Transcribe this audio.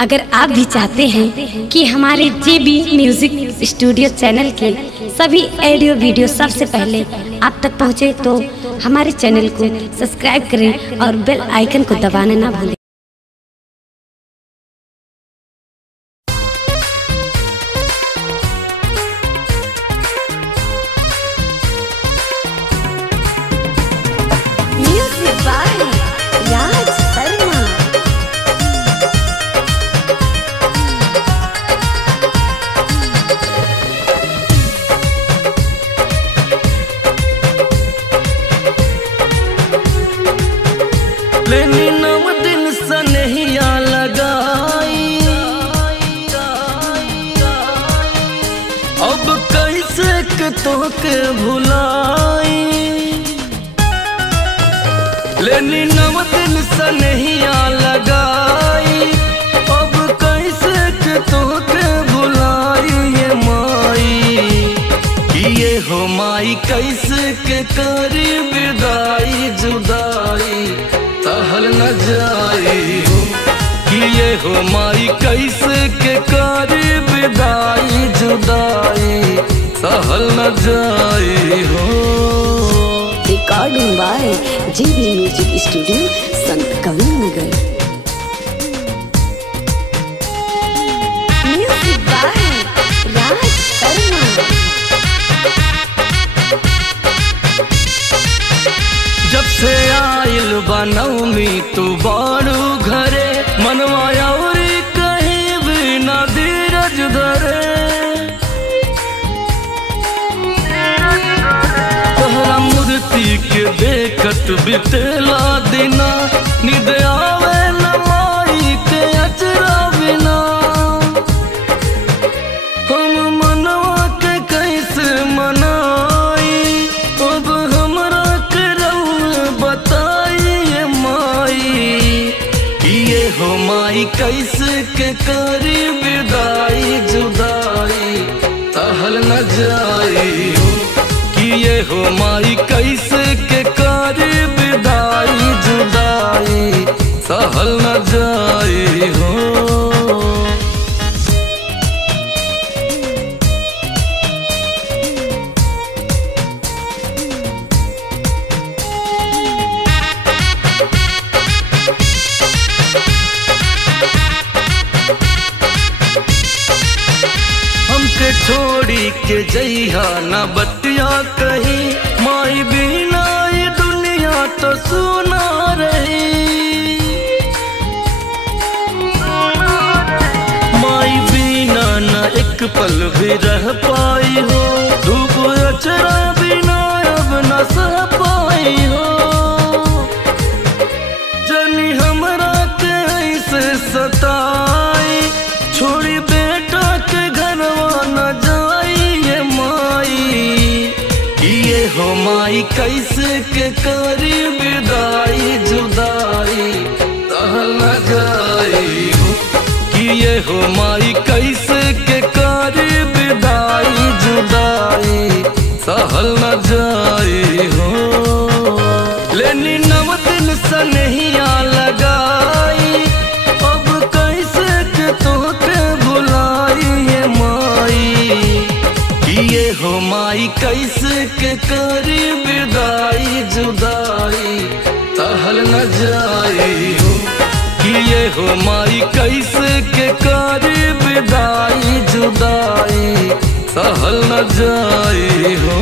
अगर आप भी चाहते हैं कि हमारे JB म्यूजिक स्टूडियो चैनल के सभी ऑडियो वीडियो सबसे पहले आप तक पहुंचे, तो हमारे चैनल को सब्सक्राइब करें और बेल आइकन को दबाना ना भूलें। लेनी नव दिन सनहिया लगाई, अब कैसे के तोके भुलाई। लेनी नव दिन सनहिया लगाई, अब कैसे के तोके भुलाई। ये माई किए हो माई, कैसे के करी विदाई जुदाई सहल न जाई हो। किए हो माई, कैसे के करी विदाई जुदाई सहल न जाई हो। Recording by JB music studio Sant Kabir Nagar. Music by Raj Sharma. जब से आइल बनौमी तू बारू घरे, मनवाया कहीं भी न धीरज धरे। तोहरा मूर्ति के देखत बितेला दिना, निद आवे न माई के अचरा बिना। हम मनवा के कैसे मनाई, अब हमरा के बताइए माई। किए हो माई, कैसे के करी विदाई जुदाई सहल न जाई हो। किए हो माई, कैसे के करी विदाई जुदाई सहल न जाई हो। हमके छोड़ी के जइहा न बतिया कहीं, माई बिना ये दुनिया तो सुना रही। माई बिना न एक पल भी रह पाई हो, धूप अचरा बिना अब न सह पाई हो। जनी हमरा के ऐसे सताई, छोड़ी बेटा के घरवा न जाई। ये माई किए हो माई, कैसे के करी विदाई जुदाई सहल न जाई हो। किए हो माई, कैसे के करी विदाई जुदाई सहल न जाई हो। लेनी नव दिन सनहिया लगाई, अब कैसे के तोके भुलाई। ये माई किए हो माई, कैसे के करी विदाई जुदाई सहल न जाई हो। किए हो माई, कैसे के करी विदाई जुदाई सहल न जाई हो।